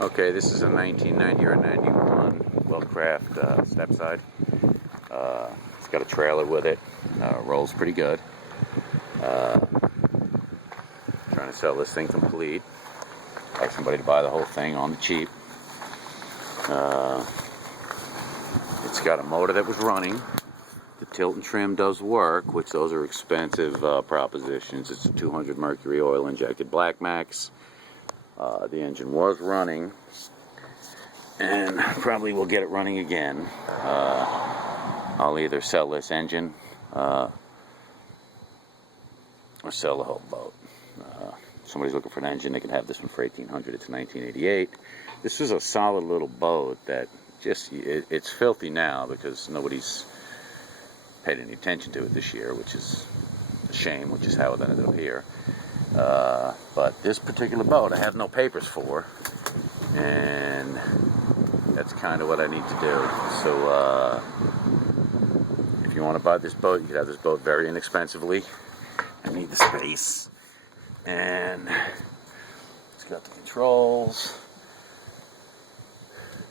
Okay, this is a 1990 or 91 wellcraft step-side. It's got a trailer with it. Rolls pretty good. Trying to sell this thing complete. Like somebody to buy the whole thing on the cheap. It's got a motor that was running. The tilt and trim does work, which those are expensive propositions. It's a 200 mercury oil injected Black Max. The engine was running, and probably will get it running again. I'll either sell this engine or sell the whole boat. Somebody's looking for an engine, they can have this one for $1,800. It's 1988. This was a solid little boat that just, it's filthy now because nobody's paid any attention to it this year, which is a shame, which is how it ended up here. But this particular boat I have no papers for, and that's kind of what I need to do. So if you want to buy this boat, you can have this boat very inexpensively. I need the space, and it's got the controls,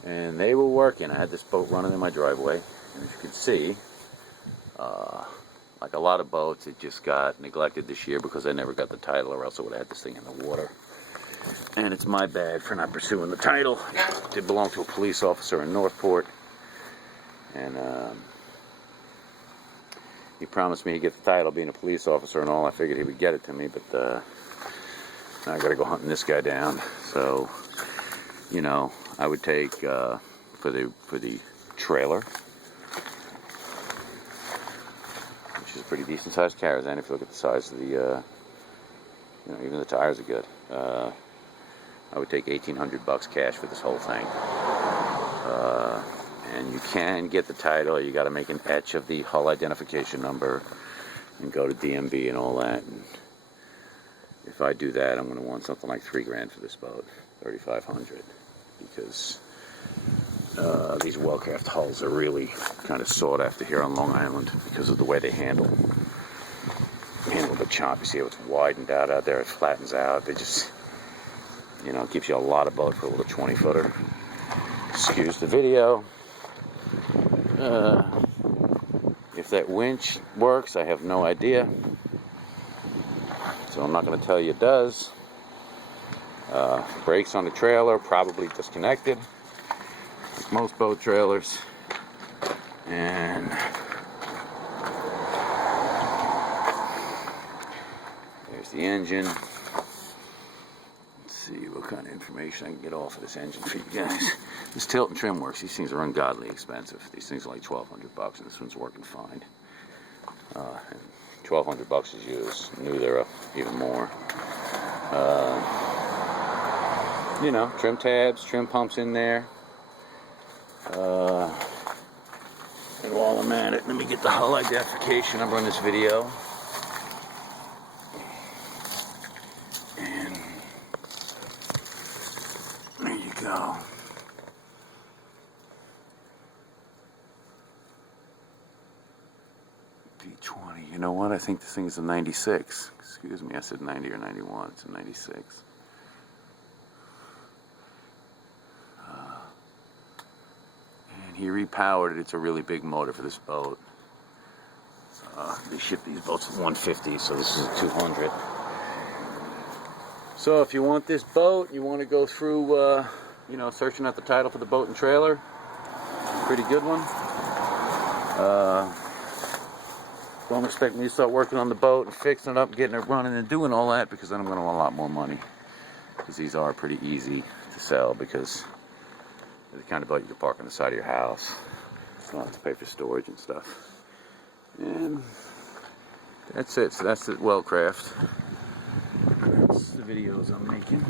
and they were working. I had this boat running in my driveway, and as you can see, like a lot of boats, it just got neglected this year because I never got the title, or else I would have had this thing in the water. And it's my bad for not pursuing the title. It did belong to a police officer in Northport, and he promised me he'd get the title being a police officer and all. I figured he would get it to me, but now I gotta go hunting this guy down. So, you know, I would take for the trailer, which is a pretty decent sized caravan if you look at the size of the, you know, even the tires are good. I would take $1,800 cash for this whole thing. And you can get the title. You got to make an etch of the hull identification number and go to DMV and all that. And if I do that, I'm going to want something like $3,000 for this boat, $3,500, because these wellcraft hulls are really kind of sought after here on Long Island because of the way they handle the chop. You see how it's widened out there, it flattens out. They just, you know, it gives you a lot of boat for a little 20-footer. Excuse the video. If that winch works, I have no idea. So I'm not going to tell you it does. Brakes on the trailer, probably disconnected. Like most boat trailers. And there's the engine. Let's see what kind of information I can get off of this engine for you guys. This tilt and trim works. These things are ungodly expensive. These things are like $1,200, and this one's working fine. And $1,200 is used. New, they're up even more. You know, trim tabs, trim pumps in there. And while I'm at it, let me get the hull identification number on this video. And there you go. V20. You know what? I think this thing is a 96. Excuse me, I said 90 or 91. It's a 96. And he repowered it. It's a really big motor for this boat. They ship these boats at 150, so this is a 200. So if you want this boat, you want to go through, you know, searching out the title for the boat and trailer. Pretty good one. Don't expect me to start working on the boat and fixing it up, getting it running and doing all that, because then I'm going to want a lot more money. Because these are pretty easy to sell, because they're the kind of boat you can park on the side of your house. So you don't have to pay for storage and stuff. And that's it. So that's the wellcraft. That's the videos I'm making.